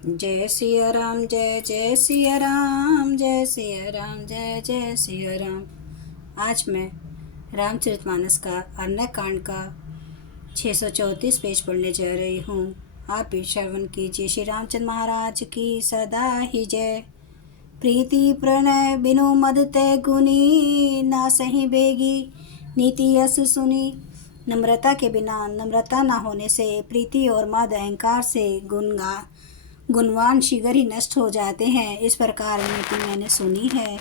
जय सिया राम, जय जय सिया राम, जय सिया राम, जय जय सिया राम। आज मैं रामचरितमानस का अरण्य कांड का 634 पेज पढ़ने जा रही हूँ। आप भी श्रवण कीजिए। श्री रामचंद्र महाराज की सदा ही जय। प्रीति प्रणय बिनु मद तय गुनी, ना सही बेगी नीति यस सुनी। नम्रता के बिना, नम्रता ना होने से, प्रीति और मद अहंकार से गुणवान शीघ्र ही नष्ट हो जाते हैं। इस प्रकार नीति मैंने सुनी है।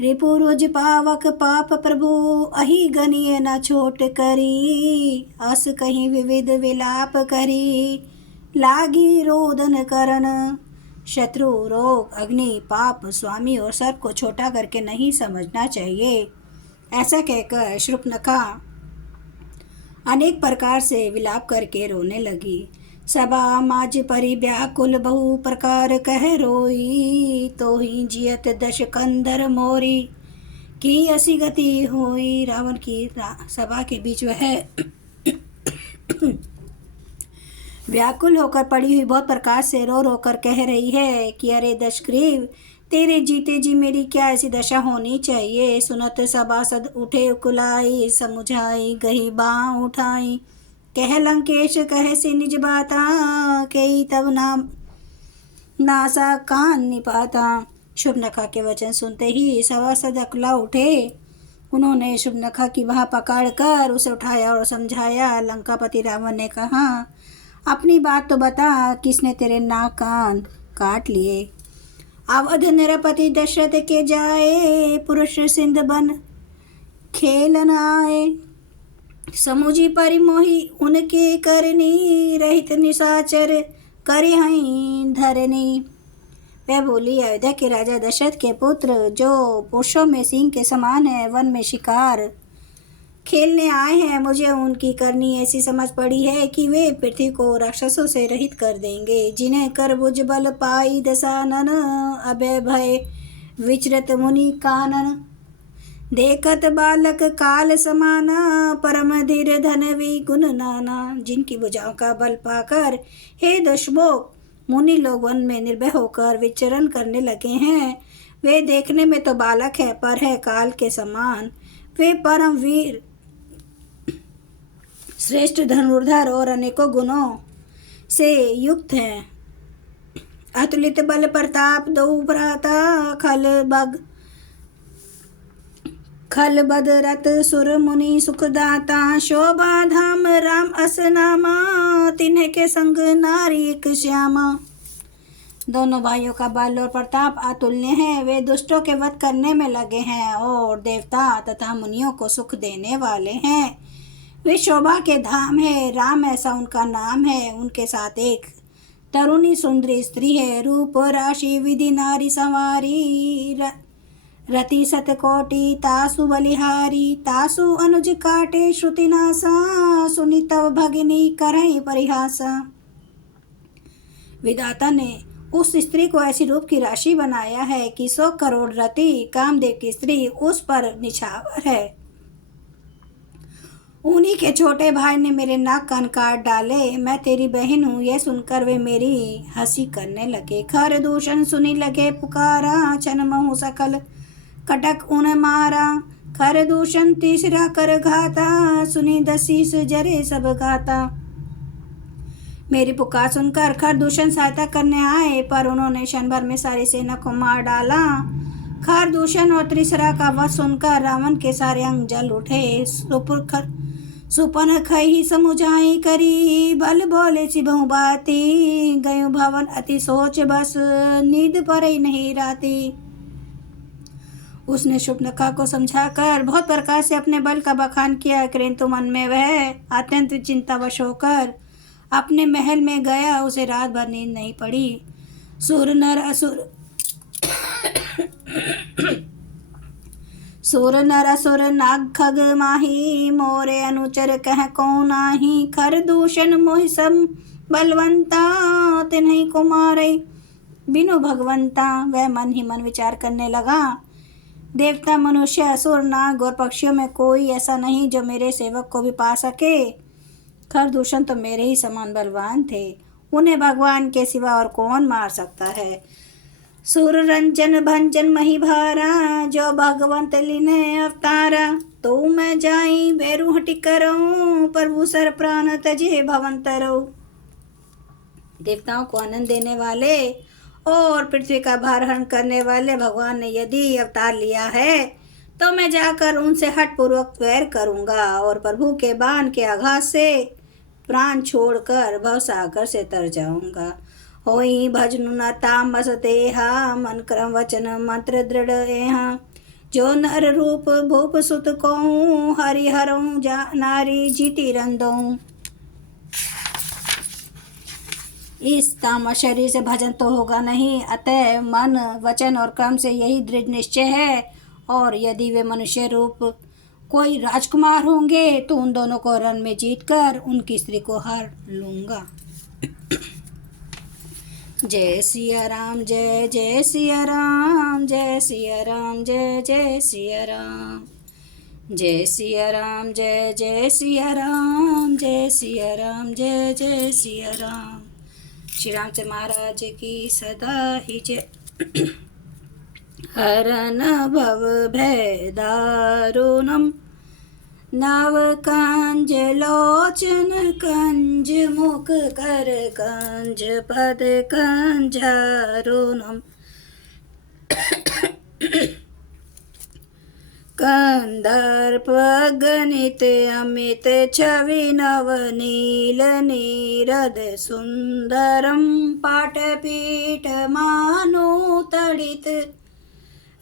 रिपु रोज पावक पाप प्रभु, अहि गनीय न छोट करी। अस कहीं विविध विलाप करी, लागी रोदन करन। शत्रु, रोग, अग्नि, पाप, स्वामी और सर्प को छोटा करके नहीं समझना चाहिए। ऐसा कहकर शूर्पणखा अनेक प्रकार से विलाप करके रोने लगी। सभा माज परि व्याकुल बहु प्रकार कह रोई, तो ही जियत दश कंदर मोरी, की असी गति हुई। रावण की सभा के बीच वह व्याकुल होकर पड़ी हुई बहुत प्रकार से रो रो कर कह रही है कि अरे दशग्रीव, तेरे जीते जी मेरी क्या ऐसी दशा होनी चाहिए। सुनत सभासद उठे कुलाई, समुझाई गही बाँ उठाई। कह लंकेश कहे से निज बाता, कई तब नासा कान निपाता। शूर्पणखा के वचन सुनते ही सभासद अकुला उठे। उन्होंने शूर्पणखा की बाह पकड़कर उसे उठाया और समझाया। लंकापति रावण ने कहा, अपनी बात तो बता, किसने तेरे नाक कान काट लिए। अवध नरपति दशरथ के जाए, पुरुष सिंध बन खेलन आए। समुझी परिमोही उनके करनी, रहित निशाचर करे हई धरनी। वह बोली, अयोध्या के राजा दशरथ के पुत्र जो पुरुषों में सिंह के समान है, वन में शिकार खेलने आए हैं। मुझे उनकी करनी ऐसी समझ पड़ी है कि वे पृथ्वी को राक्षसों से रहित कर देंगे। जिन्हें कर भुज बल पाई दशानन, अभय भय विचरत मुनि कानन। देखत बालक काल समाना, परम धीर धनवी गुण नाना। जिनकी भुजाओं का बल पाकर हे दशमुख मुनि लोग वन में निर्भय होकर विचरण करने लगे हैं। वे देखने में तो बालक है, पर है काल के समान। वे परम वीर, श्रेष्ठ धनुर्धर और अनेकों गुणों से युक्त हैं। अतुलित बल प्रताप दो भ्राता, खल बद रत सुर मुनि सुखदाता। शोभा धाम राम अस नामा, तिन्ह के संग नारी एक श्यामा। दोनों भाइयों का बल और प्रताप अतुल्य है। वे दुष्टों के वध करने में लगे हैं और देवता तथा मुनियों को सुख देने वाले हैं। वे शोभा के धाम है, राम ऐसा उनका नाम है। उनके साथ एक तरुणी सुंदरी स्त्री है। रूप राशि विधि नारी संवारी, रति सतकोटि तासु बलिहारी। तासु अनुज काटे श्रुति नासा, सुनि तव भगिनी करहि परिहासा। विधाता ने उस स्त्री को ऐसी रूप की राशि बनाया है कि 100 करोड़ रति कामदेव की स्त्री उस पर निछावर है। उन्हीं के छोटे भाई ने मेरे नाक कान काट डाले। मैं तेरी बहन हूँ, यह सुनकर वे मेरी हंसी करने लगे। खर दूषण सुनी लगे पुकारा, छन महु सकल कटक उन मारा। खर दूषण तीसरा कर घाता, सुनी दसीस जरे सब गाता। मेरी पुकार सुनकर खरदूषण सहायता करने आए, पर उन्होंने क्षण भर में सारी सेना को मार डाला। खरदूषण और त्रिसरा का वध सुनकर रावण के सारे अंग जल उठे। सुपन खई समुझाई करी, बल बोले सिबहु बाती। गयो भवन अति सोच बस, नींद पर ही नहीं राती। उसने शूर्पणखा को समझाकर बहुत प्रकार से अपने बल का बखान किया, किंतु मन में वह अत्यंत चिंतावश होकर अपने महल में गया। उसे रात भर नींद नहीं पड़ी। सुर नर असुर नाग खग माही, मोरे अनुचर कह को नाही। खरदूषण मोहि सम बलवंता, तिन्हि को मारे बिनु भगवंता। वह मन ही मन विचार करने लगा, देवता, मनुष्य, असुर, नाग और पक्षियों में कोई ऐसा नहीं जो मेरे सेवक को भी पा सके। खरदूषण तो मेरे ही समान बलवान थे। उन्हें भगवान के सिवा और कौन मार सकता है। सुर रंजन भंजन मही भारा, जो भगवंत लीने अवतारा। तो मैं जाई बेरू हटि करऊं, प्रभु सर प्राण तजे भवंत रहूं। देवताओं को आनंद देने वाले और पृथ्वी का भारहरण करने वाले भगवान ने यदि अवतार लिया है तो मैं जाकर उनसे हठपूर्वक वैर करूंगा और प्रभु के बाण के आघात से प्राण छोड़कर भवसागर से तर जाऊंगा। होई भजनु न तामस देहा, मन क्रम वचन मंत्र दृढ़ एहा। जो नर रूप भूप सुत कहूँ, हरिहरऊँ नारी जीती रंदऊँ। इस तामस शरीर से भजन तो होगा नहीं, अतः मन वचन और कर्म से यही दृढ़ निश्चय है। और यदि वे मनुष्य रूप कोई राजकुमार होंगे तो उन दोनों को रण में जीतकर उनकी स्त्री को हर लूंगा। जय सिया राम, जय जय सिया राम, जय सिया राम, जय जय सिया राम। जय सिया राम, जय जय सिया राम, जय सिया राम, जय जय सिया राम। श्री रामचंद्र महाराज की सदा ही जय। हरन भव भय दारुणम, नव कंज लोचन कंज मुख कर कंज पद कंजारुणम। कंदर्प गणित अमित छवि नवनील नीरद सुंदरम। पाटपीठ मानो तड़ित,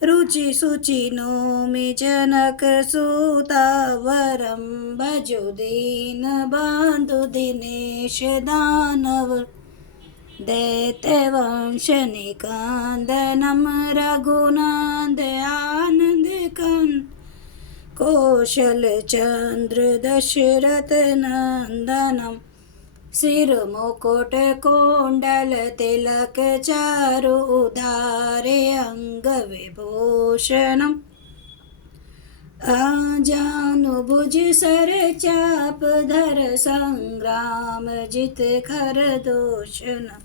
रुचि सुचि नौमि जनक सुतावरम। भजो दीन बंधु दिनेश दानव, दैत्य वंश निकंदनम। रघुनंद आनंद कंद, कौशल चंद्र दशरथ नंदनम। सिर मुकुट कुंडल तिलक चारु उदारे अंग विभूषणम। आजानुभुज सर चाप धर संग्राम जित खर दूषणम।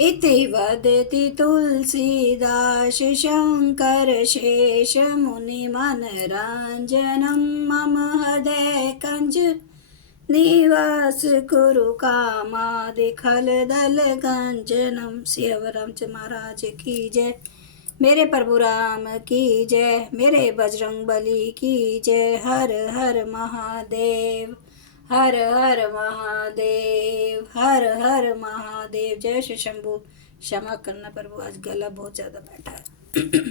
इति वदति तुलसीदास शंकर शेष मुनि मनरंजनम। मम हृदय कंज निवास कुरु कामादि खल दल गंजनम। श्री रामचंद्र महाराज की जय। मेरे प्रभु राम की जय। मेरे बजरंग बली की जय। हर हर महादेव, हर हर महादेव, हर हर महादेव। जय श्री शंभू। क्षमा करना प्रभु, आज गला बहुत ज़्यादा बैठा है।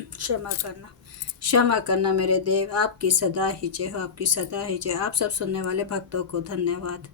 क्षमा करना, क्षमा करना मेरे देव। आपकी सदा ही जय हो, आपकी सदा ही जय। आप सब सुनने वाले भक्तों को धन्यवाद।